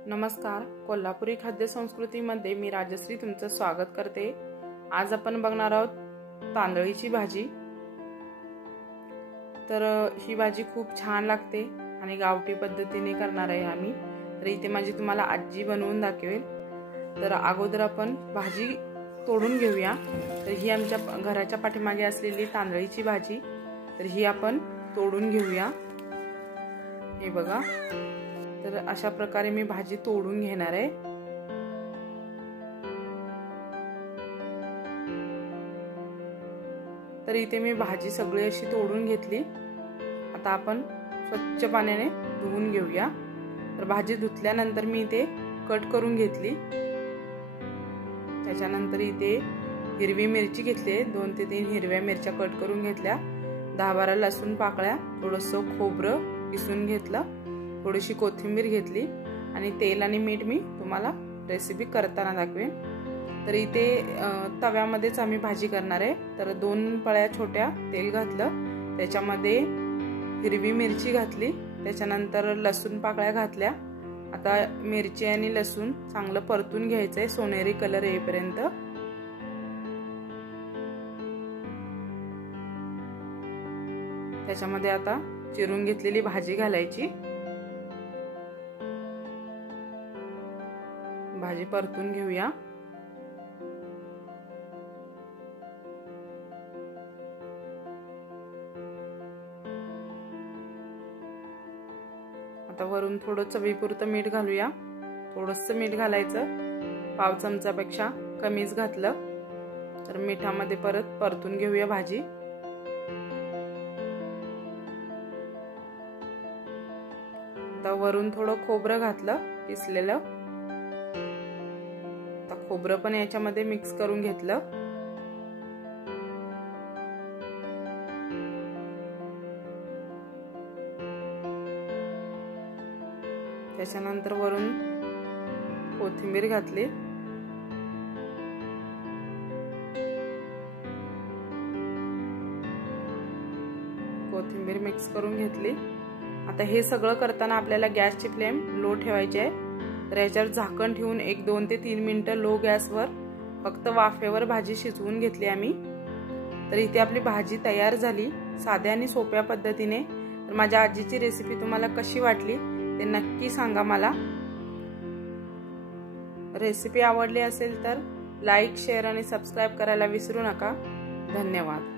नमस्कार, कोल्हापुरी खाद्य संस्कृतीमध्ये मी राजश्री तुमचं स्वागत करते। आज आपण बघणार आहोत तांदळीची भाजी। तर ही भाजी खूप छान लागते आणि गावठी पद्धतीने करणार आहे आम्ही। तर इथे माझी तुम्हाला आजी बनवून दाखवेल। तर अगोदर आपण भाजी तोडून घेऊया। तर ही आमच्या घराच्या पाठीमागे असलेली तांदळीची भाजी, तर ही आपण तोडून घेऊया। हे बघा, तर अशा प्रकारे मी भाजी तोडून घेणार आहे। तर इथे मी भाजी सगळी अशी तोडून घेतली। आता आपण स्वच्छ पाण्याने धुवून घेऊया। तर भाजी धुतल्यानंतर मी इथे कट करून घेतली। त्याच्यानंतर इथे हिरवी मिरची घेतली, 2 ते 3 हिरव्या मिरच्या कट करून घेतल्या, 10-12 लसूण पाकळ्या, थोडंसं खोबरं किसून घेतलं, थोडीशी कोथिंबीर घेतली आणि तेल आणि मीठ मी तुम्हाला रेसिपी करताना दाखवेन। तर इथे तव्यामध्येच आम्ही भाजी करणार आहे। तर 2 पळ्या छोट्या तेल घातलं, त्याच्यामध्ये हिरवी मिरची घातली, त्याच्यानंतर लसूण पाकळ्या घातल्या। आता मिरची आणि लसूण चांगलं परतून घ्यायचंय सोनेरी कलर येईपर्यंत। त्याच्यामध्ये आता चिरून घेतलेली भाजी घालायची। भाजी परतून घेऊया। आता वरून थोडं चवीपुरतं मीठ घालूया। थोडंसं मीठ घालायचं, पाव चमचापेक्षा कमीच घातलं। तर मिठामध्ये परत परतून घेऊया भाजी। आता वरून थोडं खोबरं घातलं किसलेलं, खोबरं पण याच्यामध्ये मिक्स करून घेतलं। त्याच्यानंतर वरून कोथिंबीर घातली। कोथिंबीर मिक्स करून घेतली। आता हे सगळं करताना आपल्याला गॅसची फ्लेम लो ठेवायची आहे। तर याच्यावर झाकण ठेवून 1-2 ते 3 मिनिटं लो गॅसवर फक्त वाफेवर भाजी शिजवून घेतली आम्ही। तर इथे आपली भाजी तयार झाली साध्या आणि सोप्या पद्धतीने। तर माझ्या आजीची रेसिपी तुम्हाला कशी वाटली ते नक्की सांगा मला। रेसिपी आवडली असेल तर लाईक, शेअर आणि सबस्क्राईब करायला विसरू नका। धन्यवाद।